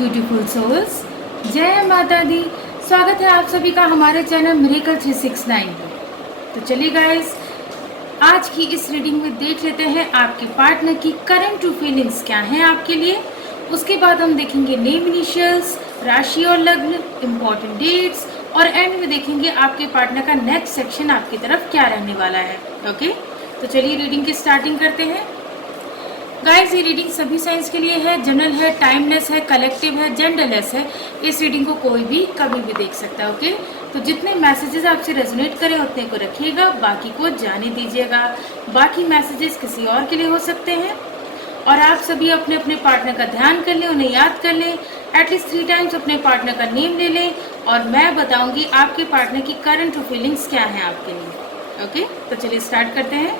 Beautiful souls, जय माता दी। स्वागत है आप सभी का हमारे चैनल मिरेकल 369 पे। तो चलिए गाइस, आज की इस रीडिंग में देख लेते हैं आपके पार्टनर की करंट ट्रू फीलिंग्स क्या हैं आपके लिए। उसके बाद हम देखेंगे नेम इनिशियल्स, राशि और लग्न, इम्पॉर्टेंट डेट्स और एंड में देखेंगे आपके पार्टनर का नेक्स्ट सेक्शन आपकी तरफ क्या रहने वाला है। ओके, तो चलिए रीडिंग की स्टार्टिंग करते हैं। गाइस, ये रीडिंग सभी साइंस के लिए है, जनरल है, टाइमलेस है, कलेक्टिव है, जेंडरलेस है। इस रीडिंग को कोई भी कभी भी देख सकता है। ओके, तो जितने मैसेजेस आपसे रेजोनेट करें उतने को रखिएगा, बाकी को जाने दीजिएगा। बाकी मैसेजेस किसी और के लिए हो सकते हैं। और आप सभी अपने अपने पार्टनर का ध्यान कर लें, उन्हें याद कर लें, एटलीस्ट 3 टाइम्स अपने पार्टनर का नेम ले लें और मैं बताऊंगी आपके पार्टनर की करंट फीलिंग्स क्या हैं आपके लिए। ओके, तो चलिए स्टार्ट करते हैं।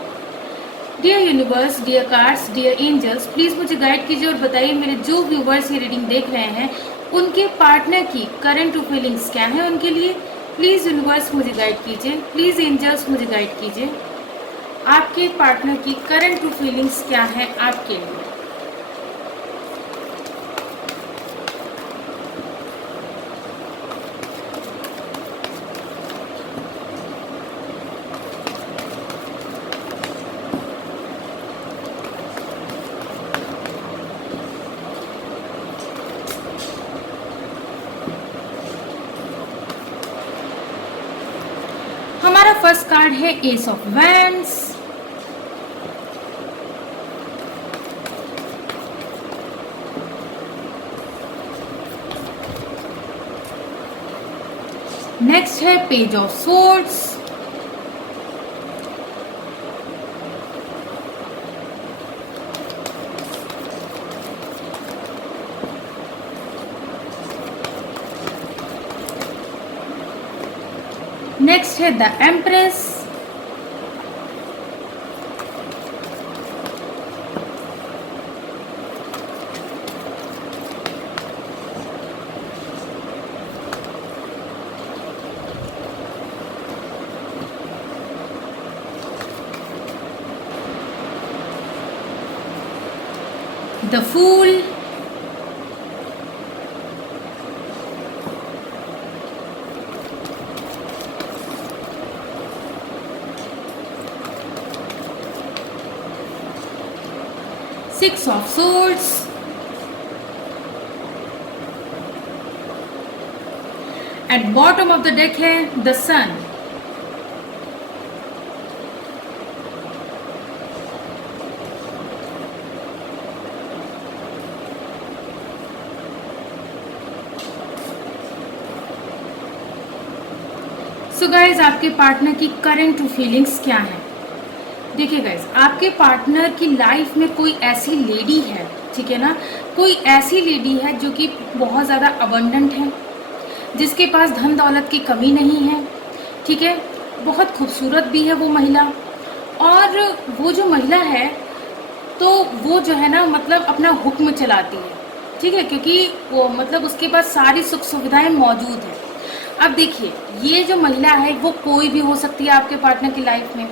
Dear universe, dear cards, dear angels, please मुझे गाइड कीजिए और बताइए मेरे जो व्यूवर्स ये रीडिंग देख रहे हैं उनके पार्टनर की करंट फीलिंग्स क्या है उनके लिए। प्लीज़ यूनिवर्स मुझे गाइड कीजिए, प्लीज़ एंजल्स मुझे गाइड कीजिए, आपके पार्टनर की करंट फीलिंग्स क्या है आपके लिए। हमारा फर्स्ट कार्ड है एस ऑफ वैंड्स। नेक्स्ट है पेज ऑफ सोर्ड्स। नेक्स्ट है the empress. The fool. Six of Swords. At bottom of the deck है the Sun. So guys, आपके पार्टनर की करंट फीलिंग्स क्या है। देखिए गाइज, आपके पार्टनर की लाइफ में कोई ऐसी लेडी है, ठीक है ना, कोई ऐसी लेडी है जो कि बहुत ज़्यादा अबंडेंट है, जिसके पास धन दौलत की कमी नहीं है, ठीक है, बहुत खूबसूरत भी है वो महिला। और वो जो महिला है तो वो जो है ना, मतलब अपना हुक्म चलाती है, ठीक है, क्योंकि वो मतलब उसके पास सारी सुख सुविधाएं मौजूद है। अब देखिए, ये जो महिला है वो कोई भी हो सकती है आपके पार्टनर की लाइफ में।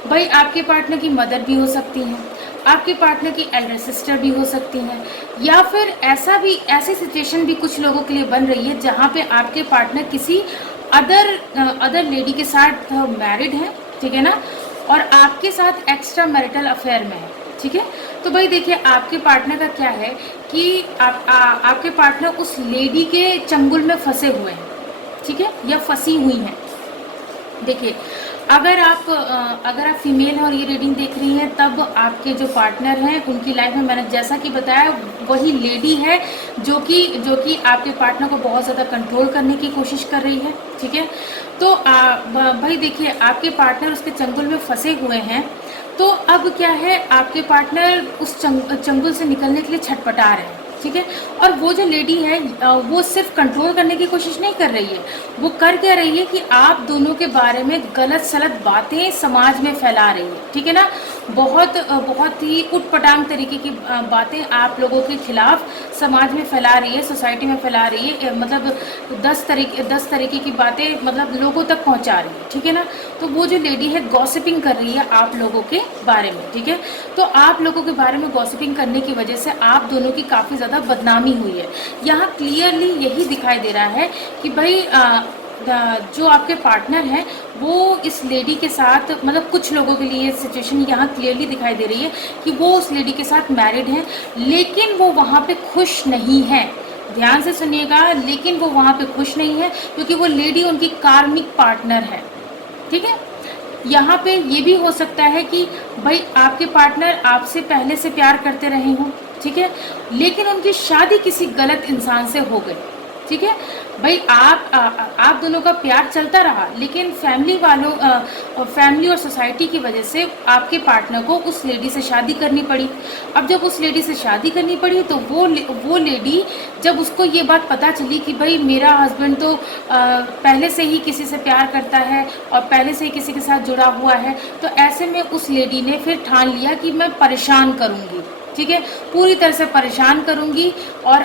भाई, आपके पार्टनर की मदर भी हो सकती हैं, आपके पार्टनर की एल्डर सिस्टर भी हो सकती हैं, या फिर ऐसी सिचुएशन भी कुछ लोगों के लिए बन रही है जहाँ पे आपके पार्टनर किसी अदर लेडी के साथ मैरिड है, ठीक है ना, और आपके साथ एक्स्ट्रा मैरिटल अफेयर में है, ठीक है। तो भाई देखिए, आपके पार्टनर का क्या है कि आपके पार्टनर उस लेडी के चंगुल में फंसे हुए हैं, ठीक है, या फंसी हुई हैं। देखिए, अगर आप फीमेल हैं और ये रीडिंग देख रही हैं, तब आपके जो पार्टनर हैं उनकी लाइफ में मैंने जैसा कि बताया वही लेडी है जो कि आपके पार्टनर को बहुत ज़्यादा कंट्रोल करने की कोशिश कर रही है, ठीक है। तो भाई देखिए, आपके पार्टनर उसके चंगुल में फंसे हुए हैं। तो अब क्या है, आपके पार्टनर उस चंगुल से निकलने के लिए छटपटा रहे हैं, ठीक है। और वो जो लेडी है वो सिर्फ कंट्रोल करने की कोशिश नहीं कर रही है, वो कर क्या रही है कि आप दोनों के बारे में गलत सलत बातें समाज में फैला रही है, ठीक है ना। बहुत ही उटपटांग तरीके की बातें आप लोगों के खिलाफ समाज में फैला रही है, सोसाइटी में फैला रही है, मतलब 10 तरीके की बातें मतलब लोगों तक पहुंचा रही है, ठीक है ना। तो वो जो लेडी है गॉसिपिंग कर रही है आप लोगों के बारे में, ठीक है। तो आप लोगों के बारे में गॉसिपिंग करने की वजह से आप दोनों की काफ़ी ज़्यादा बदनामी हुई है। यहाँ क्लियरली यही दिखाई दे रहा है कि भाई जो आपके पार्टनर हैं वो इस लेडी के साथ, मतलब कुछ लोगों के लिए सिचुएशन यहाँ क्लियरली दिखाई दे रही है कि वो उस लेडी के साथ मैरिड हैं, लेकिन वो वहाँ पे खुश नहीं है। ध्यान से सुनिएगा, लेकिन वो वहाँ पे खुश नहीं है क्योंकि वो लेडी उनकी कार्मिक पार्टनर है, ठीक है। यहाँ पे ये भी हो सकता है कि भाई आपके पार्टनर आपसे पहले से प्यार करते रहे हों, ठीक है, लेकिन उनकी शादी किसी गलत इंसान से हो गई, ठीक है। भाई आप दोनों का प्यार चलता रहा, लेकिन फैमिली वालों फैमिली और सोसाइटी की वजह से आपके पार्टनर को उस लेडी से शादी करनी पड़ी। अब जब उस लेडी से शादी करनी पड़ी तो वो लेडी, जब उसको ये बात पता चली कि भाई मेरा हस्बैंड तो पहले से ही किसी से प्यार करता है और पहले से ही किसी के साथ जुड़ा हुआ है, तो ऐसे में उस लेडी ने फिर ठान लिया कि मैं परेशान करूँगी, ठीक है, पूरी तरह से परेशान करूंगी और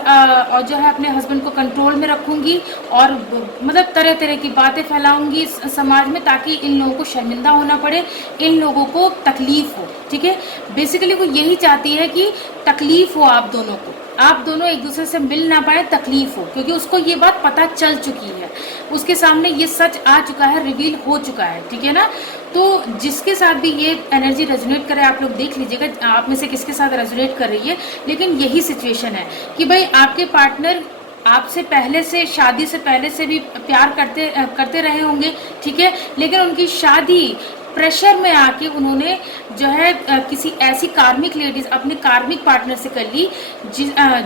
जो है अपने हस्बैंड को कंट्रोल में रखूंगी और मतलब तरह तरह की बातें फैलाऊंगी समाज में, ताकि इन लोगों को शर्मिंदा होना पड़े, इन लोगों को तकलीफ हो, ठीक है। बेसिकली वो यही चाहती है कि तकलीफ हो आप दोनों को, आप दोनों एक दूसरे से मिल ना पाए, तकलीफ हो, क्योंकि उसको ये बात पता चल चुकी है, उसके सामने ये सच आ चुका है, रिवील हो चुका है, ठीक है ना। तो जिसके साथ भी ये एनर्जी रेजोनेट करे, आप लोग देख लीजिएगा आप में से किसके साथ रेजोनेट कर रही है, लेकिन यही सिचुएशन है कि भाई आपके पार्टनर आपसे पहले से, शादी से पहले से भी प्यार करते रहे होंगे, ठीक है, लेकिन उनकी शादी प्रेशर में आके उन्होंने जो है किसी ऐसी कार्मिक लेडीज अपने कार्मिक पार्टनर से कर ली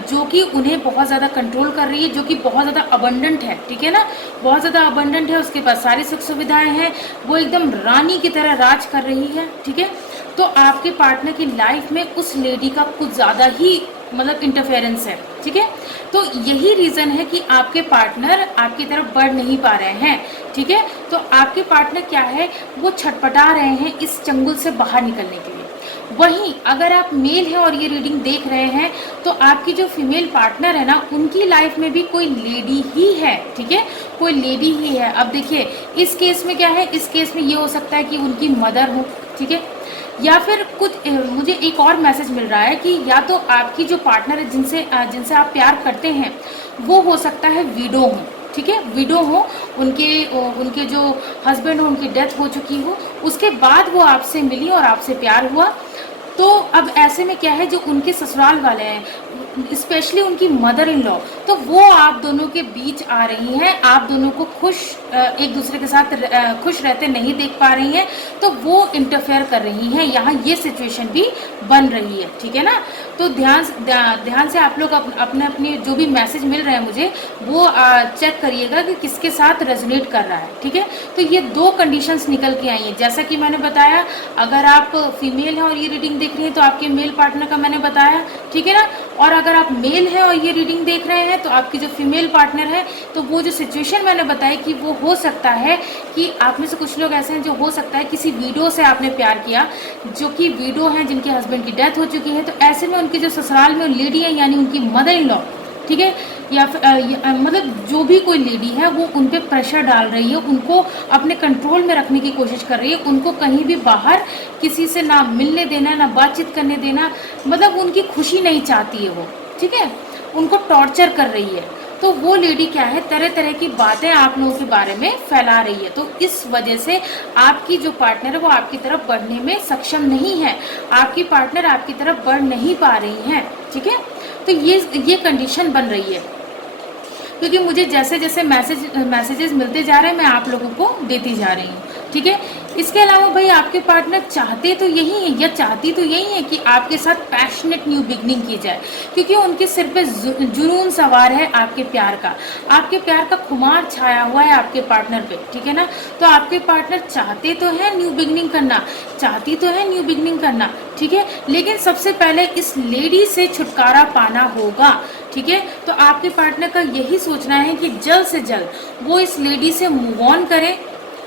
जो कि उन्हें बहुत ज़्यादा कंट्रोल कर रही है, जो कि बहुत ज़्यादा अबंडेंट है, ठीक है ना, बहुत ज़्यादा अबंडेंट है, उसके पास सारी सुख सुविधाएं हैं, वो एकदम रानी की तरह राज कर रही है, ठीक है। तो आपके पार्टनर की लाइफ में उस लेडी का कुछ ज़्यादा ही मतलब इंटरफेरेंस है, ठीक है। तो यही रीज़न है कि आपके पार्टनर आपकी तरफ बढ़ नहीं पा रहे हैं, ठीक है। तो आपके पार्टनर क्या है, वो छटपटा रहे हैं इस चंगुल से बाहर निकलने के लिए। वहीं अगर आप मेल हैं और ये रीडिंग देख रहे हैं तो आपकी जो फीमेल पार्टनर है ना, उनकी लाइफ में भी कोई लेडी ही है, ठीक है, कोई लेडी ही है। अब देखिए इस केस में क्या है, इस केस में ये हो सकता है कि उनकी मदर हो, ठीक है, या फिर कुछ मुझे एक और मैसेज मिल रहा है कि या तो आपकी जो पार्टनर है जिनसे आप प्यार करते हैं वो हो सकता है विडो हो, ठीक है, विडो हो, उनके जो हस्बैंड हो उनकी डेथ हो चुकी हो, उसके बाद वो आपसे मिली और आपसे प्यार हुआ। तो अब ऐसे में क्या है, जो उनके ससुराल वाले हैं स्पेशली उनकी मदर इन लॉ, तो वो आप दोनों के बीच आ रही हैं, आप दोनों को एक दूसरे के साथ खुश रहते नहीं देख पा रही हैं, तो वो इंटरफेयर कर रही हैं, यहाँ ये सिचुएशन भी बन रही है, ठीक है ना। तो ध्यान से आप लोग अपने जो भी मैसेज मिल रहे हैं मुझे वो चेक करिएगा कि किसके साथ रेजोनेट कर रहा है, ठीक है। तो ये दो कंडीशंस निकल के आई हैं, जैसा कि मैंने बताया, अगर आप फीमेल हैं और ये रीडिंग देख रही हैं तो आपके मेल पार्टनर का मैंने बताया, ठीक है ना। और अगर आप मेल हैं और ये रीडिंग देख रहे हैं तो आपकी जो फीमेल पार्टनर है, तो वो जो सिचुएशन मैंने बताई कि वो हो सकता है कि आप में से कुछ लोग ऐसे हैं जो हो सकता है किसी वीडो से आपने प्यार किया, जो कि वीडो हैं जिनके हस्बैंड की डेथ हो चुकी है, तो ऐसे में उनके जो ससुराल में लेडी है यानी उनकी मदर इन लॉ, ठीक है, या मतलब जो भी कोई लेडी है वो उन पे प्रेशर डाल रही है, उनको अपने कंट्रोल में रखने की कोशिश कर रही है, उनको कहीं भी बाहर किसी से ना मिलने देना ना बातचीत करने देना, मतलब उनकी खुशी नहीं चाहती है वो, ठीक है, उनको टॉर्चर कर रही है। तो वो लेडी क्या है, तरह तरह की बातें आप लोगों के बारे में फैला रही है, तो इस वजह से आपकी जो पार्टनर है वो आपकी तरफ बढ़ने में सक्षम नहीं है, आपकी पार्टनर आपकी तरफ बढ़ नहीं पा रही हैं, ठीक है। तो ये कंडीशन बन रही है, क्योंकि मुझे जैसे जैसे मैसेजेस मिलते जा रहे हैं मैं आप लोगों को देती जा रही हूँ, ठीक है। इसके अलावा भाई आपके पार्टनर चाहते तो यही है या चाहती तो यही है कि आपके साथ पैशनेट न्यू बिगनिंग की जाए, क्योंकि उनके सिर पे जुनून सवार है आपके प्यार का, आपके प्यार का खुमार छाया हुआ है आपके पार्टनर पे, ठीक है ना। तो आपके पार्टनर चाहते तो है न्यू बिगनिंग करना, चाहती तो है न्यू बिगनिंग करना, ठीक है, लेकिन सबसे पहले इस लेडी से छुटकारा पाना होगा, ठीक है। तो आपके पार्टनर का यही सोचना है कि जल्द से जल्द वो इस लेडी से मूव ऑन करे,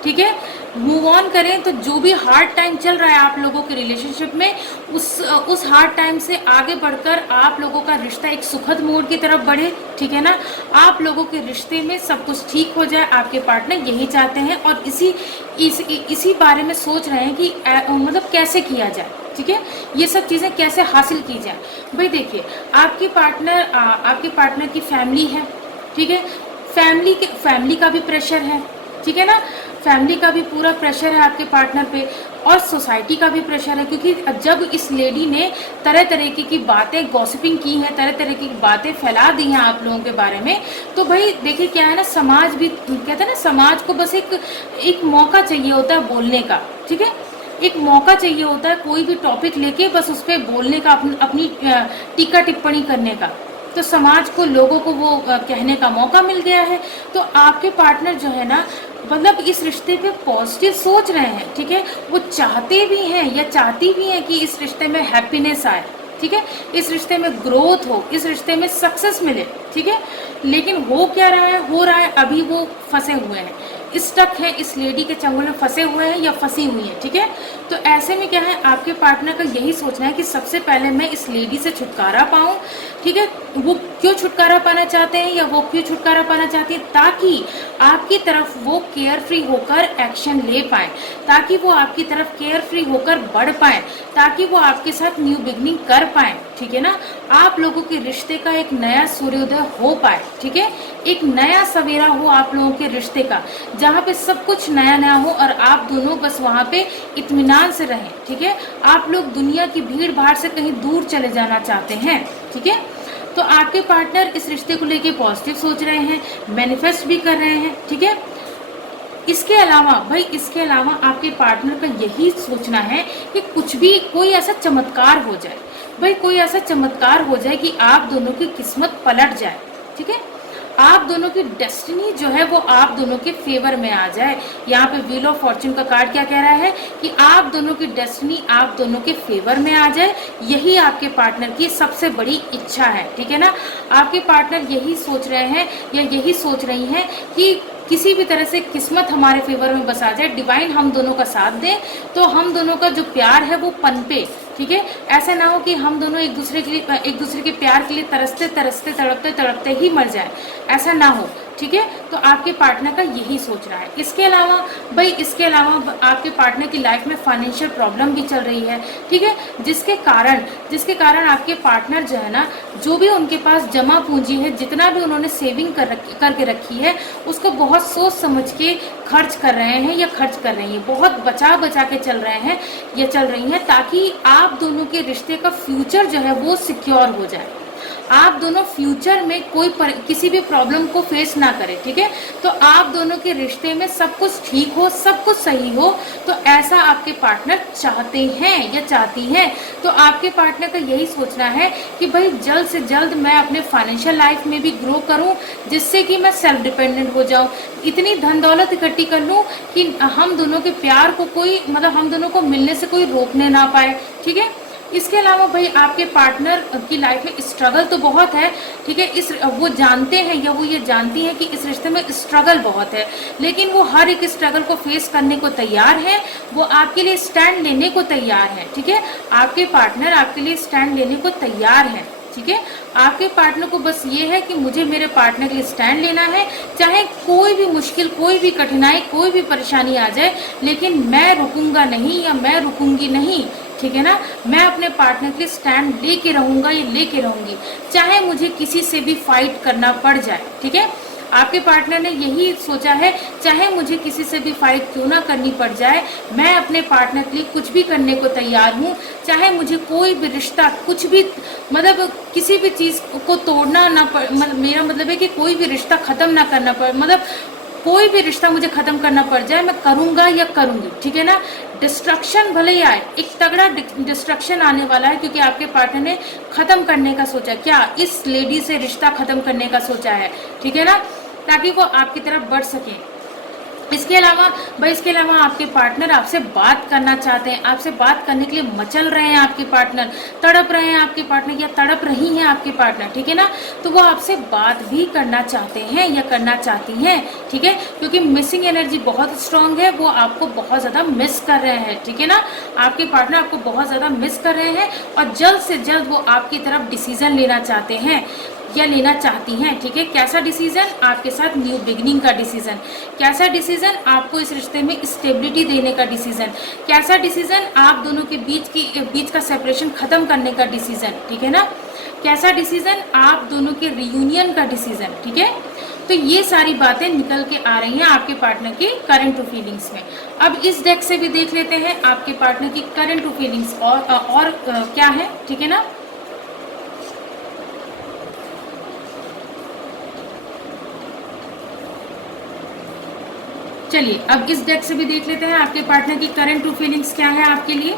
ठीक है, मूव ऑन करें। तो जो भी हार्ड टाइम चल रहा है आप लोगों के रिलेशनशिप में, उस हार्ड टाइम से आगे बढ़कर आप लोगों का रिश्ता एक सुखद मोड़ की तरफ बढ़े, ठीक है ना। आप लोगों के रिश्ते में सब कुछ ठीक हो जाए, आपके पार्टनर यही चाहते हैं और इसी बारे में सोच रहे हैं कि मतलब कैसे किया जाए, ठीक है, ये सब चीज़ें कैसे हासिल की जाए। भाई देखिए, आपके पार्टनर की फैमिली है, ठीक है, फैमिली का भी प्रेशर है, ठीक है ना, फैमिली का भी पूरा प्रेशर है आपके पार्टनर पे, और सोसाइटी का भी प्रेशर है, क्योंकि जब इस लेडी ने तरह तरह की बातें गॉसिपिंग की हैं, तरह तरह की बातें फैला दी हैं आप लोगों के बारे में, तो भाई देखिए क्या है ना, समाज भी कहते हैं ना, समाज को बस एक मौका चाहिए होता है बोलने का, ठीक है, एक मौका चाहिए होता है कोई भी टॉपिक लेके बस उस पर बोलने का, अपनी टीका टिप्पणी करने का। तो समाज को, लोगों को वो कहने का मौका मिल गया है। तो आपके पार्टनर जो है ना, मतलब इस रिश्ते पे पॉजिटिव सोच रहे हैं, ठीक है, वो चाहते भी हैं या चाहती भी हैं कि इस रिश्ते में हैप्पीनेस आए, ठीक है, इस रिश्ते में ग्रोथ हो, इस रिश्ते में सक्सेस मिले, ठीक है। लेकिन हो क्या रहा है, हो रहा है अभी वो फंसे हुए हैं, स्टक है, इस लेडी के चंगुल में फंसे हुए हैं या फंसी हुई है, ठीक है। तो ऐसे में क्या है, आपके पार्टनर का यही सोचना है कि सबसे पहले मैं इस लेडी से छुटकारा पाऊँ, ठीक है। वो क्यों छुटकारा पाना चाहते हैं या वो क्यों छुटकारा पाना चाहती है, ताकि आपकी तरफ वो केयर फ्री होकर एक्शन ले पाए, ताकि वो आपकी तरफ केयर फ्री होकर बढ़ पाए, ताकि वो आपके साथ न्यू बिगनिंग कर पाए, ठीक है ना। आप लोगों के रिश्ते का एक नया सूर्योदय हो पाए, ठीक है, एक नया सवेरा हो आप लोगों के रिश्ते का, जहाँ पे सब कुछ नया नया हो और आप दोनों बस वहाँ पे इत्मीनान से रहें, ठीक है। आप लोग दुनिया की भीड़ भाड़ से कहीं दूर चले जाना चाहते हैं, ठीक है। तो आपके पार्टनर इस रिश्ते को लेके पॉजिटिव सोच रहे हैं, मैनिफेस्ट भी कर रहे हैं, ठीक है। इसके अलावा आपके पार्टनर का यही सोचना है कि कुछ भी, कोई ऐसा चमत्कार हो जाए, भाई कोई ऐसा चमत्कार हो जाए कि आप दोनों की किस्मत पलट जाए, ठीक है, आप दोनों की डेस्टिनी जो है वो आप दोनों के फेवर में आ जाए। यहाँ पे व्हील ऑफ फॉर्च्यून का कार्ड क्या कह रहा है कि आप दोनों की डेस्टिनी आप दोनों के फेवर में आ जाए, यही आपके पार्टनर की सबसे बड़ी इच्छा है, ठीक है ना। आपके पार्टनर यही सोच रहे हैं या यही सोच रही हैं कि किसी भी तरह से किस्मत हमारे फेवर में बस आ जाए, डिवाइन हम दोनों का साथ दें, तो हम दोनों का जो प्यार है वो पनपे, ठीक है। ऐसा ना हो कि हम दोनों एक दूसरे के प्यार के लिए तरसते तरसते तड़पते तड़पते ही मर जाए, ऐसा ना हो, ठीक है। तो आपके पार्टनर का यही सोच रहा है। इसके अलावा आपके पार्टनर की लाइफ में फाइनेंशियल प्रॉब्लम भी चल रही है, ठीक है, जिसके कारण आपके पार्टनर जो है ना, जो भी उनके पास जमा पूंजी है, जितना भी उन्होंने सेविंग करके रखी है, उसको बहुत सोच समझ के खर्च कर रहे हैं या खर्च कर रही हैं, बहुत बचा बचा के चल रहे हैं या चल रही हैं, ताकि आप दोनों के रिश्ते का फ्यूचर जो है वो सिक्योर हो जाए, आप दोनों फ्यूचर में किसी भी प्रॉब्लम को फेस ना करें, ठीक है। तो आप दोनों के रिश्ते में सब कुछ ठीक हो, सब कुछ सही हो, तो ऐसा आपके पार्टनर चाहते हैं या चाहती हैं। तो आपके पार्टनर का यही सोचना है कि भाई जल्द से जल्द मैं अपने फाइनेंशियल लाइफ में भी ग्रो करूं, जिससे कि मैं सेल्फ डिपेंडेंट हो जाऊं, इतनी धन दौलत इकट्ठी कर लूं कि हम दोनों के प्यार को कोई, मतलब हम दोनों को मिलने से कोई रोकने ना पाए, ठीक है। इसके अलावा भाई आपके पार्टनर की लाइफ में स्ट्रगल तो बहुत है, ठीक है, वो जानते हैं या वो ये जानती हैं कि इस रिश्ते में स्ट्रगल बहुत है, लेकिन वो हर एक स्ट्रगल को फेस करने को तैयार है, वो आपके लिए स्टैंड लेने को तैयार है, ठीक है। आपके पार्टनर आपके लिए स्टैंड लेने को तैयार है, ठीक है। आपके पार्टनर को बस ये है कि मुझे मेरे पार्टनर के लिए स्टैंड लेना है, चाहे कोई भी मुश्किल, कोई भी कठिनाई, कोई भी परेशानी आ जाए, लेकिन मैं रुकूंगा नहीं या मैं रुकूंगी नहीं, ठीक है ना। मैं अपने पार्टनर के लिए स्टैंड लेके रहूंगा या लेके रहूंगी, चाहे मुझे किसी से भी फाइट करना पड़ जाए, ठीक है। आपके पार्टनर ने यही सोचा है, चाहे मुझे किसी से भी फाइट क्यों ना करनी पड़ जाए, मैं अपने पार्टनर के लिए कुछ भी करने को तैयार हूँ, चाहे मुझे कोई भी रिश्ता, कुछ भी, मतलब किसी भी चीज़ को तोड़ना ना पड़, मेरा मतलब है कि कोई भी रिश्ता ख़त्म ना करना पड़े, मतलब कोई भी रिश्ता मुझे ख़त्म करना पड़ जाए, मैं करूँगा या करूँगी, ठीक है ना। डिस्ट्रक्शन भले ही आए, एक तगड़ा डिस्ट्रक्शन आने वाला है, क्योंकि आपके पार्टनर ने ख़त्म करने का सोचा, क्या इस लेडी से रिश्ता ख़त्म करने का सोचा है, ठीक है ना, ताकि वो आपकी तरफ बढ़ सकें। इसके अलावा भाई, इसके अलावा आपके पार्टनर आपसे बात करना चाहते हैं, आपसे बात करने के लिए मचल रहे हैं आपके पार्टनर, तड़प रहे हैं आपके पार्टनर या तड़प रही हैं आपके पार्टनर, ठीक है ना। तो वो आपसे बात भी करना चाहते हैं या करना चाहती हैं, ठीक है, क्योंकि मिसिंग एनर्जी बहुत स्ट्रांग है, वो आपको बहुत ज़्यादा मिस कर रहे हैं, ठीक है ना। आपके पार्टनर आपको बहुत ज़्यादा मिस कर रहे हैं और जल्द से जल्द वो आपकी तरफ डिसीजन लेना चाहते हैं या लेना चाहती हैं, ठीक है। कैसा डिसीजन? आपके साथ न्यू बिगनिंग का डिसीजन। कैसा डिसीजन? आपको इस रिश्ते में स्टेबिलिटी देने का डिसीजन। कैसा डिसीजन? आप दोनों के बीच का सेपरेशन खत्म करने का डिसीजन, ठीक है ना। कैसा डिसीजन? आप दोनों के रियूनियन का डिसीजन, ठीक है। तो ये सारी बातें निकल के आ रही हैं आपके पार्टनर की करंट टू फीलिंग्स में। अब इस डेक से भी देख लेते हैं आपके पार्टनर की करंट टू फीलिंग्स और क्या है, ठीक है ना। चलिए अब इस डेक से भी देख लेते हैं आपके पार्टनर की करंट टू फीलिंग्स क्या है आपके लिए।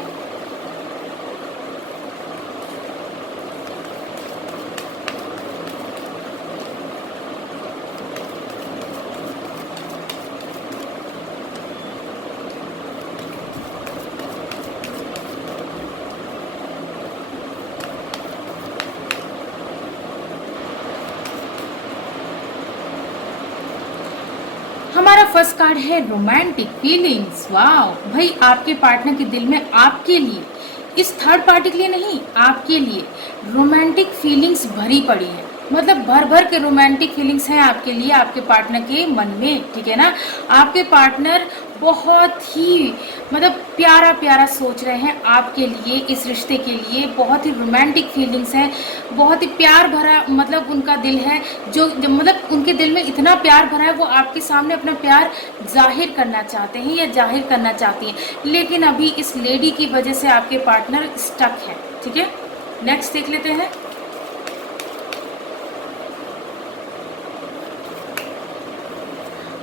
हमारा फर्स्ट कार्ड है रोमांटिक फीलिंग्स। वाओ भाई, आपके पार्टनर के दिल में आपके लिए, इस थर्ड पार्टी के लिए नहीं, आपके लिए रोमांटिक फीलिंग्स भरी पड़ी है। मतलब भर भर के रोमांटिक फीलिंग्स हैं आपके लिए, आपके पार्टनर के मन में, ठीक है ना। आपके पार्टनर बहुत ही मतलब प्यारा प्यारा सोच रहे हैं आपके लिए, इस रिश्ते के लिए बहुत ही रोमांटिक फीलिंग्स हैं, बहुत ही प्यार भरा मतलब उनका दिल है, जो मतलब उनके दिल में इतना प्यार भरा है, वो आपके सामने अपना प्यार जाहिर करना चाहते हैं या जाहिर करना चाहती हैं, लेकिन अभी इस लेडी की वजह से आपके पार्टनर स्टक है, ठीक है। नेक्स्ट देख लेते हैं।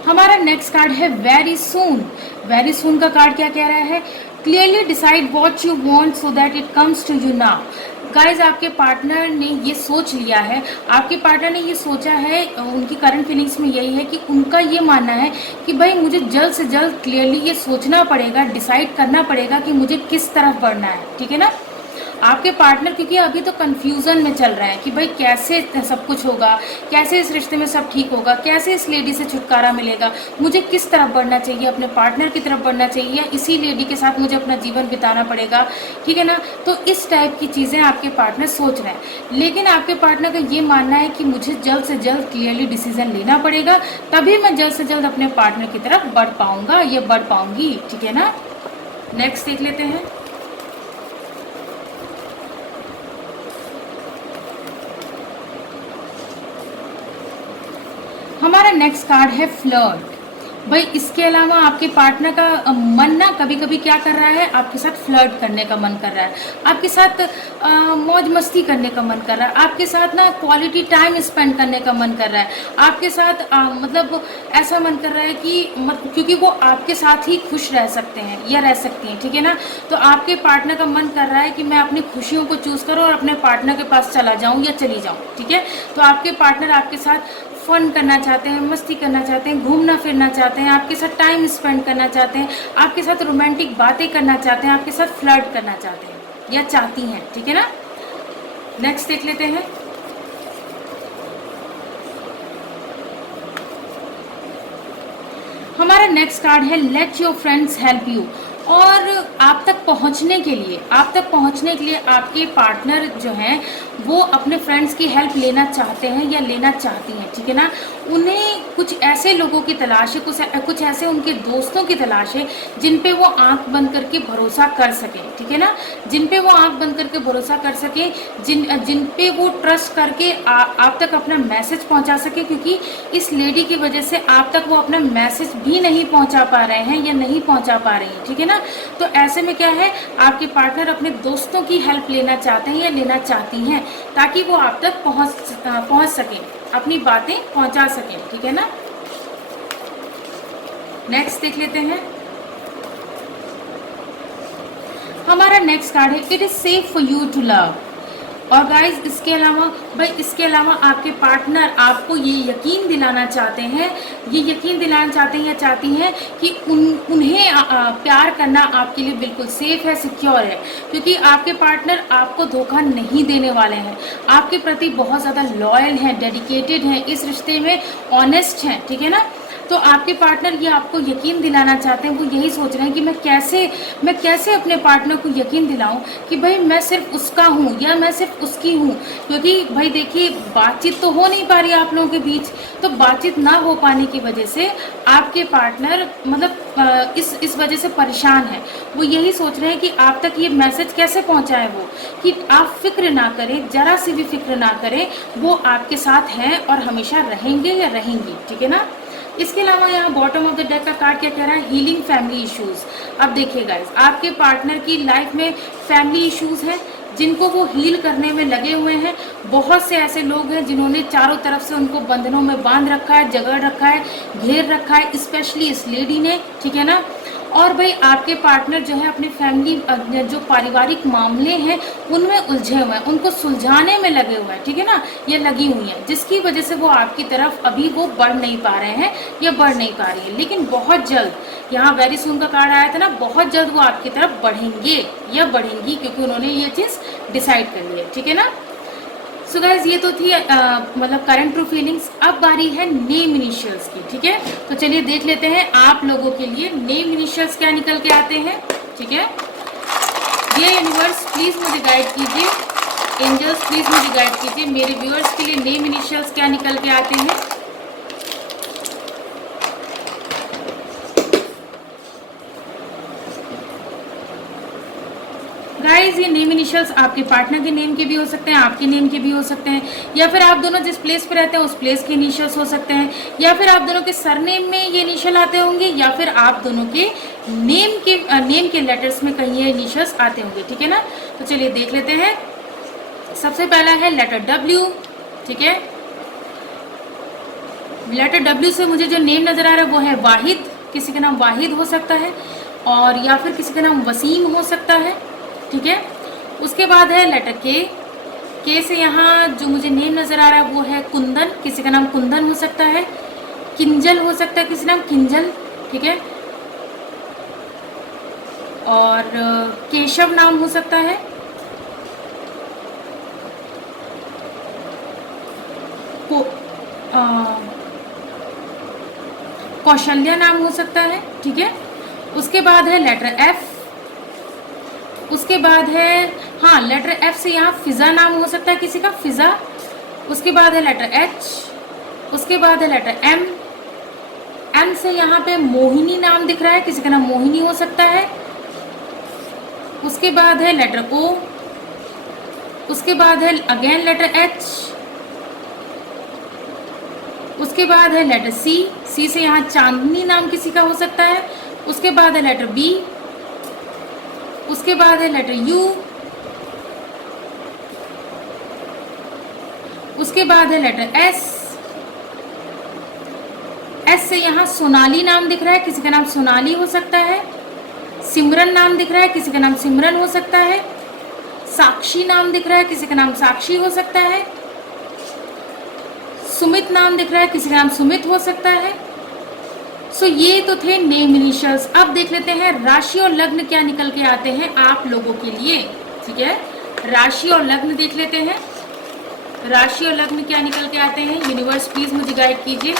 हमारा नेक्स्ट कार्ड है वेरी सून। वेरी सून का कार्ड क्या कह रहा है? Clearly decide what you want so that it comes to you now. Guys, आपके पार्टनर ने ये सोच लिया है, आपके पार्टनर ने ये सोचा है, उनकी करंट फीलिंग्स में यही है कि उनका ये मानना है कि भाई मुझे जल्द से जल्द क्लियरली ये सोचना पड़ेगा, डिसाइड करना पड़ेगा कि मुझे किस तरफ बढ़ना है, ठीक है ना। आपके पार्टनर क्योंकि अभी तो कंफ्यूजन में चल रहे हैं कि भाई कैसे सब कुछ होगा, कैसे इस रिश्ते में सब ठीक होगा, कैसे इस लेडी से छुटकारा मिलेगा, मुझे किस तरफ बढ़ना चाहिए, अपने पार्टनर की तरफ बढ़ना चाहिए या इसी लेडी के साथ मुझे अपना जीवन बिताना पड़ेगा, ठीक है ना। तो इस टाइप की चीज़ें आपके पार्टनर सोच रहे हैं, लेकिन आपके पार्टनर का ये मानना है कि मुझे जल्द से जल्द क्लियरली डिसीजन लेना पड़ेगा, तभी मैं जल्द से जल्द अपने पार्टनर की तरफ बढ़ पाऊंगा या बढ़ पाऊंगी, ठीक है ना। नेक्स्ट देख लेते हैं। हमारा नेक्स्ट कार्ड है फ्लर्ट। भाई इसके अलावा आपके पार्टनर का मन ना कभी कभी क्या कर रहा है, आपके साथ फ्लर्ट करने का मन कर रहा है, आपके साथ मौज मस्ती करने का मन कर रहा है, आपके साथ ना क्वालिटी टाइम स्पेंड करने का मन कर रहा है, आपके साथ मतलब ऐसा मन कर रहा है कि क्योंकि वो आपके साथ ही खुश रह सकते हैं या रह सकती हैं, ठीक है ना। तो आपके पार्टनर का मन कर रहा है कि मैं अपनी खुशियों को चूज़ करूँ और अपने पार्टनर के पास चला जाऊँ या चली जाऊँ, ठीक है। तो आपके पार्टनर आपके साथ फन करना चाहते हैं, मस्ती करना चाहते हैं, घूमना फिरना चाहते हैं, आपके साथ टाइम स्पेंड करना चाहते हैं, आपके साथ रोमांटिक बातें करना चाहते हैं, आपके साथ फ्लर्ट करना चाहते हैं या चाहती हैं, ठीक है ना। नेक्स्ट देख लेते हैं। हमारा नेक्स्ट कार्ड है let your friends help you. और आप तक पहुंचने के लिए, आपके पार्टनर जो हैं वो अपने फ्रेंड्स की हेल्प लेना चाहते हैं या लेना चाहती हैं, ठीक है ना। उन्हें कुछ ऐसे लोगों की तलाश है, कुछ ऐसे उनके दोस्तों की तलाश है जिन पे वो आंख बंद करके भरोसा कर सकें, ठीक है ना। जिन पे वो आंख बंद करके भरोसा कर सकें, जिन पे वो ट्रस्ट करके आप तक अपना मैसेज पहुंचा सके, क्योंकि इस लेडी की वजह से आप तक वो अपना मैसेज भी नहीं पहुंचा पा रहे हैं या नहीं पहुंचा पा रही हैं, ठीक है ना। तो ऐसे में क्या है, आपके पार्टनर अपने दोस्तों की हेल्प लेना चाहते हैं या लेना चाहती हैं ताकि वो आप तक पहुंच सकें, अपनी बातें पहुंचा सकें, ठीक है ना। नेक्स्ट देख लेते हैं। हमारा नेक्स्ट कार्ड है it is safe for you to love. और गाइज इसके अलावा भाई, इसके अलावा आपके पार्टनर आपको ये यकीन दिलाना चाहते हैं, ये यकीन दिलाना चाहते हैं या चाहती हैं कि उन्हें प्यार करना आपके लिए बिल्कुल सेफ है, सिक्योर है, क्योंकि आपके पार्टनर आपको धोखा नहीं देने वाले हैं, आपके प्रति बहुत ज़्यादा लॉयल हैं, डेडिकेटेड हैं, इस रिश्ते में ऑनेस्ट हैं, ठीक है ना। तो आपके पार्टनर ये आपको यकीन दिलाना चाहते हैं, वो यही सोच रहे हैं कि मैं कैसे अपने पार्टनर को यकीन दिलाऊं कि भाई मैं सिर्फ उसका हूँ या मैं सिर्फ उसकी हूँ, क्योंकि भाई देखिए बातचीत तो हो नहीं पा रही आप लोगों के बीच, तो बातचीत ना हो पाने की वजह से आपके पार्टनर मतलब इस वजह से परेशान है। वो यही सोच रहे हैं कि आप तक ये मैसेज कैसे पहुँचाए वो, कि आप फिक्र ना करें, ज़रा सी भी फिक्र ना करें, वो आपके साथ हैं और हमेशा रहेंगे या रहेंगी, ठीक है ना। इसके अलावा यहाँ बॉटम ऑफ द डेक का कार्ड क्या कह रहा है, हीलिंग फैमिली इश्यूज। अब देखिए गाइस, आपके पार्टनर की लाइफ में फैमिली इश्यूज हैं जिनको वो हील करने में लगे हुए हैं। बहुत से ऐसे लोग हैं जिन्होंने चारों तरफ से उनको बंधनों में बांध रखा है, जकड़ रखा है, घेर रखा है, स्पेशली इस लेडी ने, ठीक है ना। और भाई आपके पार्टनर जो है अपनी फैमिली जो पारिवारिक मामले हैं उनमें उलझे हुए हैं, उनको सुलझाने में लगे हुए हैं, ठीक है ना, ये लगी हुई हैं, जिसकी वजह से वो आपकी तरफ अभी वो बढ़ नहीं पा रहे हैं या बढ़ नहीं पा रही है। लेकिन बहुत जल्द, यहाँ वेरी सून का कार्ड आया था ना, बहुत जल्द वो आपकी तरफ बढ़ेंगे या बढ़ेंगी, क्योंकि उन्होंने ये चीज़ डिसाइड कर ली है, ठीक है ना। सो गाइज ये तो थी मतलब करंट ट्रू फीलिंग्स। अब बारी है नेम इनिशियल्स की, ठीक है। तो चलिए देख लेते हैं आप लोगों के लिए नेम इनिशियल्स क्या निकल के आते हैं, ठीक है। ये यूनिवर्स प्लीज़ मुझे गाइड कीजिए, एंजल्स प्लीज़ मुझे गाइड कीजिए, मेरे व्यूअर्स के लिए नेम इनिशियल्स क्या निकल के आते हैं। गाइज ये नेम इनिशियल्स आपके पार्टनर के नेम के भी हो सकते हैं, आपके नेम के भी हो सकते हैं, या फिर आप दोनों जिस प्लेस पे रहते हैं उस प्लेस के इनिशियल्स हो सकते हैं, या फिर आप दोनों के सरनेम में ये इनिशियल आते होंगे, या फिर आप दोनों के नेम के लेटर्स में कहीं ये इनिशियल्स आते होंगे, ठीक है ना। तो चलिए देख लेते हैं। सबसे पहला है लेटर W, ठीक है। लेटर W से मुझे जो नेम नजर आ रहा है वो है वाहिद, किसी का नाम वाहिद हो सकता है, और या फिर किसी का नाम वसीम हो सकता है, ठीक है। उसके बाद है लेटर के से यहाँ जो मुझे नेम नज़र आ रहा है वो है कुंदन, किसी का नाम कुंदन हो सकता है, किंजल हो सकता है, किसी नाम किंजल, ठीक है। और केशव नाम हो सकता है, कौशल्या नाम हो सकता है, ठीक है। उसके बाद है लेटर F, उसके बाद है हाँ लेटर F से यहाँ फिज़ा नाम हो सकता है किसी का, फिज़ा। उसके बाद है लेटर H, उसके बाद है लेटर M से यहाँ पे मोहिनी नाम दिख रहा है, किसी का नाम मोहिनी हो सकता है। उसके बाद है लेटर O, उसके बाद है अगेन लेटर H, उसके बाद है लेटर C से यहाँ चांदनी नाम किसी का हो सकता है। उसके बाद है लेटर B, उसके बाद है लेटर U, उसके बाद है लेटर S से यहाँ सोनाली नाम दिख रहा है, किसी का नाम सोनाली हो सकता है। सिमरन नाम दिख रहा है, किसी का नाम सिमरन हो सकता है। साक्षी नाम दिख रहा है, किसी का नाम साक्षी हो सकता है। सुमित नाम दिख रहा है, किसी का नाम सुमित हो सकता है। सो ये तो थे नेम इनिशियल्स। अब देख लेते हैं राशि और लग्न क्या निकल के आते हैं आप लोगों के लिए, ठीक है। राशि और लग्न देख लेते हैं, राशि और लग्न क्या निकल के आते हैं। यूनिवर्स प्लीज मुझे गाइड कीजिए,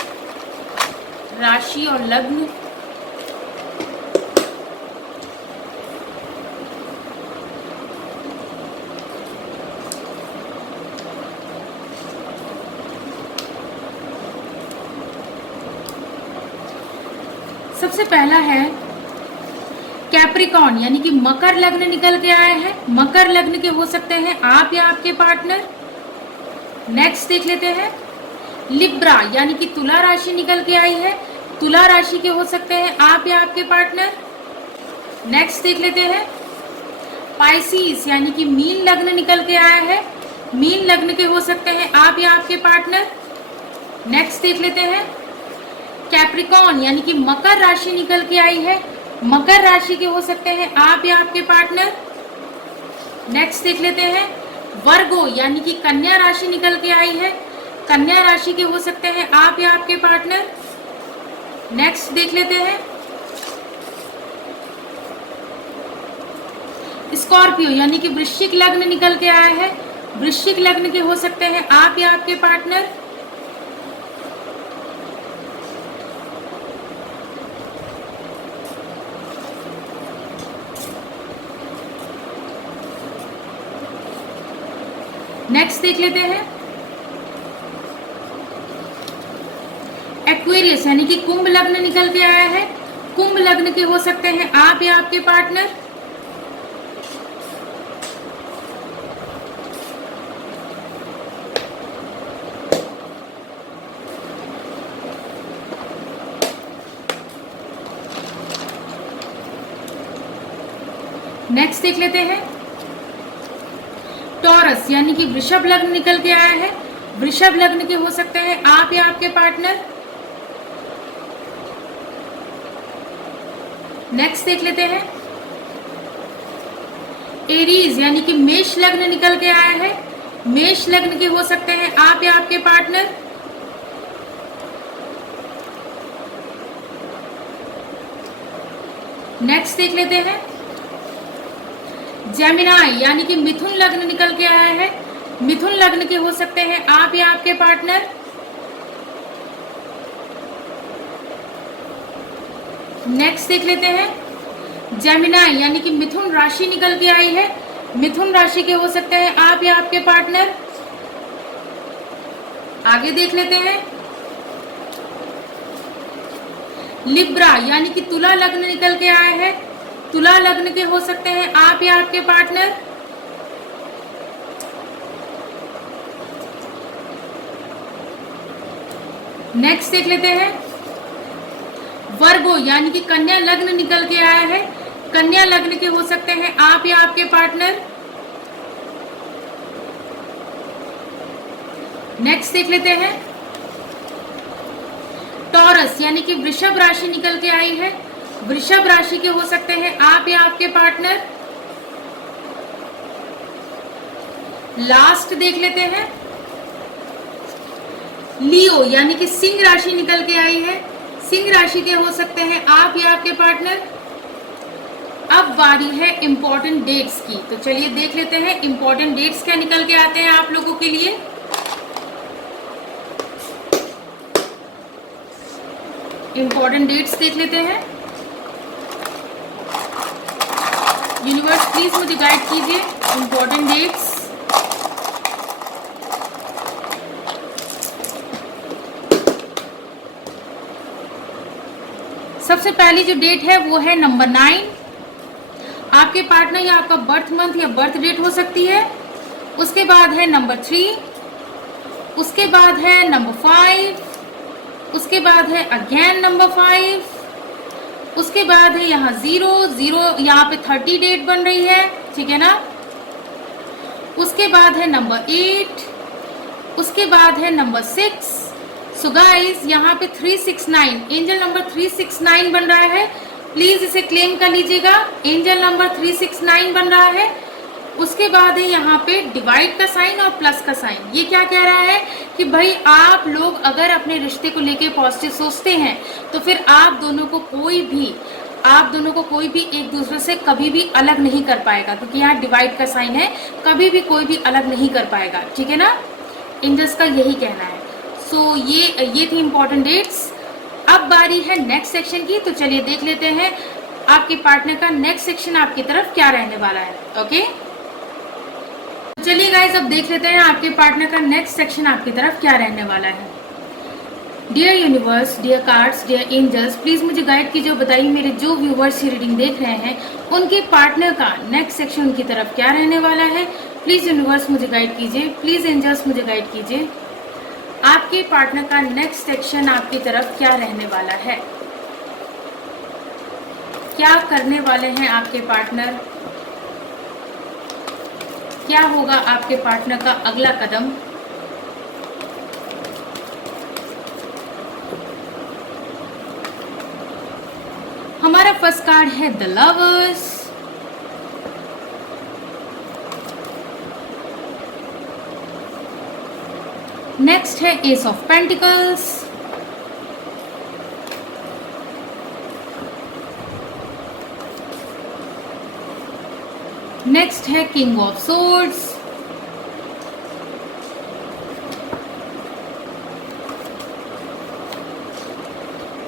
राशि और लग्न। सबसे पहला है कैप्रिकॉन यानी कि मकर लग्न निकल के आए हैं। मकर लग्न के हो सकते हैं आप या आपके पार्टनर। नेक्स्ट देख लेते हैं लिब्रा यानी कि तुला राशि निकल के आई है। तुला राशि के हो सकते हैं आप या आपके पार्टनर। नेक्स्ट देख लेते हैं पाइसिस यानी कि मीन लग्न निकल के आया है। मीन लग्न के हो सकते हैं आप या आपके पार्टनर। नेक्स्ट देख लेते हैं कैप्रिकॉन यानी कि मकर राशि निकल के आई है। मकर राशि के हो सकते हैं आप या आपके पार्टनर। नेक्स्ट देख लेते हैं वर्गो यानी कि कन्या राशि निकल के आई है। कन्या राशि के हो सकते हैं आप या आपके पार्टनर। नेक्स्ट देख लेते हैं स्कॉर्पियो यानी कि वृश्चिक लग्न निकल के आया है। वृश्चिक लग्न के हो सकते हैं आप या आपके पार्टनर। नेक्स्ट देख लेते हैं एक्वेरियस यानी कि कुंभ लग्न निकल के आया है। कुंभ लग्न के हो सकते हैं आप या आपके पार्टनर। नेक्स्ट देख लेते हैं टॉरस यानी कि वृषभ लग्न निकल के आया है। वृषभ लग्न के हो सकते हैं आप या आपके पार्टनर। नेक्स्ट देख लेते हैं एरीज यानी कि मेष लग्न निकल के आया है। मेष लग्न के हो सकते हैं आप या आपके पार्टनर। नेक्स्ट देख लेते हैं जेमिनाई यानी कि मिथुन लग्न निकल के आया है। मिथुन लग्न के हो सकते हैं आप या आपके पार्टनर। नेक्स्ट देख लेते हैं जेमिनाई यानी कि मिथुन राशि निकल के आई है। मिथुन राशि के हो सकते हैं आप या आपके पार्टनर। आगे देख लेते हैं लिब्रा यानी कि तुला लग्न निकल के आया है। तुला लग्न के हो सकते हैं आप या आपके पार्टनर। नेक्स्ट देख लेते हैं वर्गो यानी कि कन्या लग्न निकल के आया है। कन्या लग्न के हो सकते हैं आप या आपके पार्टनर। नेक्स्ट देख लेते हैं टॉरस यानी कि वृषभ राशि निकल के आई है। वृषभ राशि के हो सकते हैं आप या आपके पार्टनर। लास्ट देख लेते हैं लियो यानी कि सिंह राशि निकल के आई है। सिंह राशि के हो सकते हैं आप या आपके पार्टनर। अब बारी है इंपॉर्टेंट डेट्स की, तो चलिए देख लेते हैं इंपॉर्टेंट डेट्स क्या निकल के आते हैं आप लोगों के लिए। इंपॉर्टेंट डेट्स देख लेते हैं। यूनिवर्स प्लीज मुझे गाइड कीजिए इंपॉर्टेंट डेट्स। सबसे पहली जो डेट है वो है नंबर 9। आपके पार्टनर या आपका बर्थ मंथ या बर्थ डेट हो सकती है। उसके बाद है नंबर 3, उसके बाद है नंबर 5, उसके बाद है अगेन नंबर 5, उसके बाद है यहाँ 0, यहाँ पे 30 डेट बन रही है, ठीक है ना। उसके बाद है नंबर 8, उसके बाद है नंबर 6। सो गाइस यहाँ पे 369 एंजल नंबर 369 बन रहा है। प्लीज इसे क्लेम कर लीजिएगा। एंजल नंबर 369 बन रहा है। उसके बाद है यहाँ पे डिवाइड का साइन और प्लस का साइन। ये क्या कह रहा है कि भाई आप लोग अगर अपने रिश्ते को लेके पॉजिटिव सोचते हैं तो फिर आप दोनों को कोई भी एक दूसरे से कभी भी अलग नहीं कर पाएगा, क्योंकि यहाँ डिवाइड का साइन है। कभी भी कोई भी अलग नहीं कर पाएगा, ठीक है ना। एंजल्स का यही कहना है। सो ये थी इंपॉर्टेंट डेट्स। अब बारी है नेक्स्ट सेक्शन की, तो चलिए देख लेते हैं आपके पार्टनर का नेक्स्ट सेक्शन आपकी तरफ क्या रहने वाला है। ओके, चलिए गाइज अब देख लेते हैं आपके पार्टनर का नेक्स्ट सेक्शन आपकी तरफ क्या रहने वाला है। Dear universe, dear cards, dear angels, please मुझे गाइड कीजिए, बताइए मेरे जो व्यूवर्स ये रीडिंग देख रहे हैं उनके पार्टनर का नेक्स्ट सेक्शन उनकी तरफ क्या रहने वाला है। प्लीज यूनिवर्स मुझे गाइड कीजिए, प्लीज एंजल्स मुझे गाइड कीजिए, आपके पार्टनर का नेक्स्ट सेक्शन आपकी तरफ क्या रहने वाला है। क्या करने वाले हैं आपके पार्टनर, क्या होगा आपके पार्टनर का अगला कदम। हमारा फर्स्ट कार्ड है द लवर्स, नेक्स्ट है एस ऑफ पेंटिकल्स, नेक्स्ट है king of swords,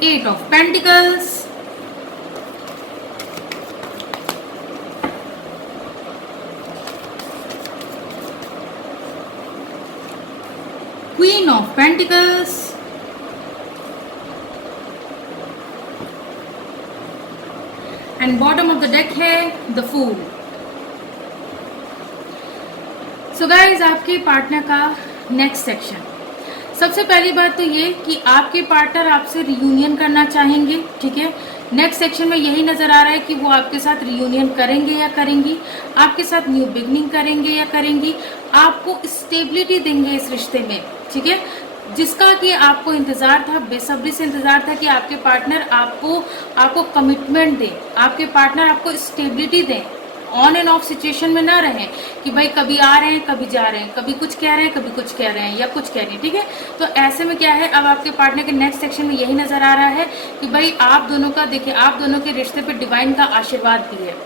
eight of pentacles, queen of pentacles, and bottom of the deck है द फूल। सो गाइज, आपके पार्टनर का नेक्स्ट सेक्शन, सबसे पहली बात तो ये कि आपके पार्टनर आपसे रियूनियन करना चाहेंगे, ठीक है। नेक्स्ट सेक्शन में यही नज़र आ रहा है कि वो आपके साथ रियूनियन करेंगे या करेंगी, आपके साथ न्यू बिगनिंग करेंगे या करेंगी, आपको स्टेबिलिटी देंगे इस रिश्ते में, ठीक है, जिसका कि आपको इंतज़ार था, बेसब्री से इंतज़ार था कि आपके पार्टनर आपको कमिटमेंट दें, आपके पार्टनर आपको स्टेबिलिटी दें, ऑन एंड ऑफ सिचुएशन में ना रहें कि भाई कभी आ रहे हैं कभी जा रहे हैं, कभी कुछ कह रहे हैं कभी कुछ कह रहे हैं या कुछ कह रहे हैं, ठीक है। तो ऐसे में क्या है, अब आपके पार्टनर के नेक्स्ट सेक्शन में यही नज़र आ रहा है कि भाई आप दोनों का, देखिए, आप दोनों के रिश्ते पे डिवाइन का आशीर्वाद भी है,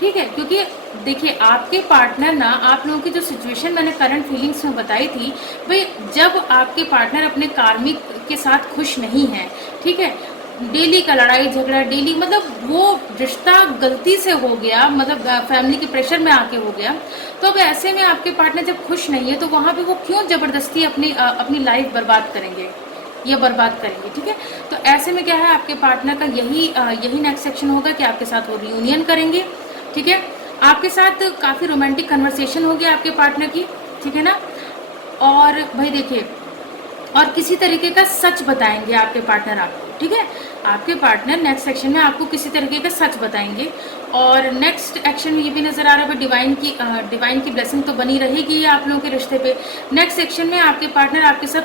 ठीक है। क्योंकि देखिए, आपके पार्टनर ना, आप लोगों की जो सिचुएशन मैंने करंट फीलिंग्स में बताई थी, भाई जब आपके पार्टनर अपने कार्मिक के साथ खुश नहीं है, ठीक है, डेली का लड़ाई झगड़ा, डेली, मतलब वो रिश्ता गलती से हो गया, मतलब फैमिली के प्रेशर में आके हो गया, तो अब ऐसे में आपके पार्टनर जब खुश नहीं है तो वहाँ पे वो क्यों ज़बरदस्ती अपनी लाइफ बर्बाद करेंगे या बर्बाद करेंगे, ठीक है। तो ऐसे में क्या है, आपके पार्टनर का यही नेक्स्ट सेक्शन होगा कि आपके साथ वो रियूनियन करेंगे, ठीक है। आपके साथ काफ़ी रोमांटिक कन्वर्सेशन होगी आपके पार्टनर की, ठीक है ना। और भाई देखिए, और किसी तरीके का सच बताएंगे आपके पार्टनर आपको, ठीक है। आपके पार्टनर नेक्स्ट सेक्शन में आपको किसी तरीके का सच बताएंगे। और नेक्स्ट एक्शन में ये भी नज़र आ रहा है, डिवाइन की ब्लेसिंग तो बनी रहेगी आप लोगों के रिश्ते पे। नेक्स्ट सेक्शन में आपके पार्टनर आपके साथ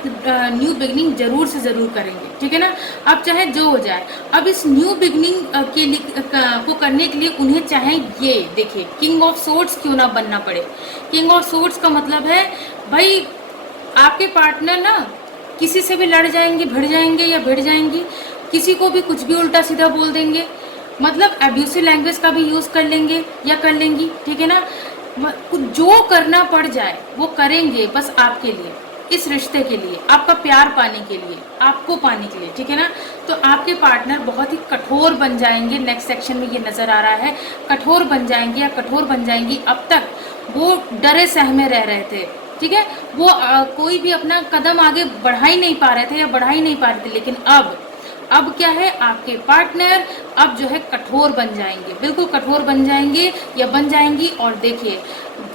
न्यू बिगनिंग जरूर से ज़रूर करेंगे, ठीक है ना। अब चाहे जो हो जाए, अब इस न्यू बिगनिंग के लिए को करने के लिए उन्हें चाहे, ये देखिए, किंग ऑफ सोर्ड्स क्यों ना बनना पड़े। किंग ऑफ सोर्ड्स का मतलब है भाई आपके पार्टनर ना किसी से भी लड़ जाएंगे, भिड़ जाएंगे या भिड़ जाएंगी, किसी को भी कुछ भी उल्टा सीधा बोल देंगे, मतलब एब्यूसिव लैंग्वेज का भी यूज़ कर लेंगे या कर लेंगी, ठीक है ना। जो करना पड़ जाए वो करेंगे, बस आपके लिए, इस रिश्ते के लिए, आपका प्यार पाने के लिए, आपको पाने के लिए, ठीक है ना। तो आपके पार्टनर बहुत ही कठोर बन जाएंगे, नेक्स्ट सेक्शन में ये नज़र आ रहा है, कठोर बन जाएंगे या कठोर बन जाएंगी। अब तक वो डरे सहमे रह रहे थे, ठीक है, वो कोई भी अपना कदम आगे बढ़ा ही नहीं पा रहे थे या बढ़ा ही नहीं पा रहे थे, लेकिन अब क्या है, आपके पार्टनर अब जो है कठोर बन जाएंगे, बिल्कुल कठोर बन जाएंगे या बन जाएंगी। और देखिए,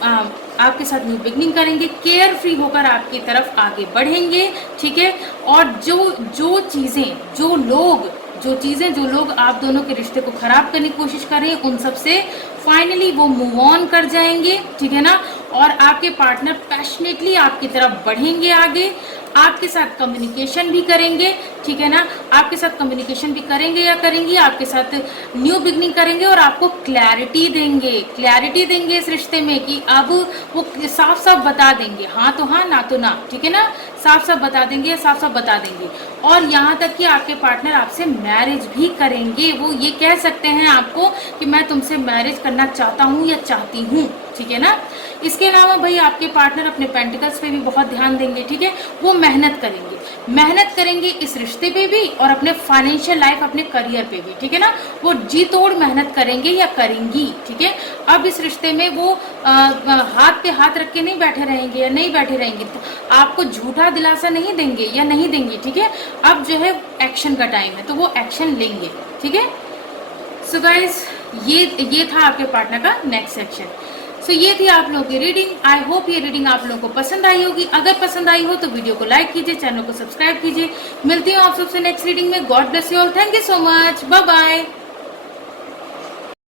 आपके साथ न्यू बिगनिंग करेंगे, केयर फ्री होकर आपकी तरफ आगे बढ़ेंगे, ठीक है। और जो चीज़ें जो लोग आप दोनों के रिश्ते को खराब करने की कोशिश कर रहे हैं, उन सब से फाइनली वो मूव ऑन कर जाएंगे, ठीक है ना। और आपके पार्टनर पैशनेटली आपकी तरफ बढ़ेंगे आगे, आपके साथ कम्युनिकेशन भी करेंगे, ठीक है ना। आपके साथ कम्युनिकेशन भी करेंगे या करेंगी, आपके साथ न्यू बिगनिंग करेंगे और आपको क्लैरिटी देंगे इस रिश्ते में कि अब वो साफ साफ बता देंगे, हाँ तो हाँ, ना तो ना, ठीक है ना। साफ साफ बता देंगे, साफ साफ बता देंगे। और यहाँ तक कि आपके पार्टनर आपसे मैरिज भी करेंगे, वो ये कह सकते हैं आपको कि मैं तुमसे मैरिज करना चाहता हूँ या चाहती हूँ, ठीक है ना। इसके अलावा भाई आपके पार्टनर अपने पेंटिकल्स पे भी बहुत ध्यान देंगे, ठीक है। वो मेहनत करेंगे इस रिश्ते पे भी और अपने फाइनेंशियल लाइफ, अपने करियर पे भी, ठीक है ना। वो जी तोड़ मेहनत करेंगे या करेंगी, ठीक है। अब इस रिश्ते में वो हाथ पे हाथ रख के नहीं बैठे रहेंगे या नहीं बैठे रहेंगे, तो आपको झूठा दिलासा नहीं देंगे या नहीं देंगे, ठीक है। अब जो है एक्शन का टाइम है, तो वो एक्शन लेंगे, ठीक है। सो गाइज, ये था आपके पार्टनर का नेक्स्ट सेक्शन। सो ये थी आप लोगों की रीडिंग। आई होप ये रीडिंग आप लोगों को पसंद आई होगी। अगर पसंद आई हो तो वीडियो को लाइक कीजिए, चैनल को सब्सक्राइब कीजिए। मिलती हूँ आप सबसे नेक्स्ट रीडिंग में। God bless you all. Thank you so much. Bye bye.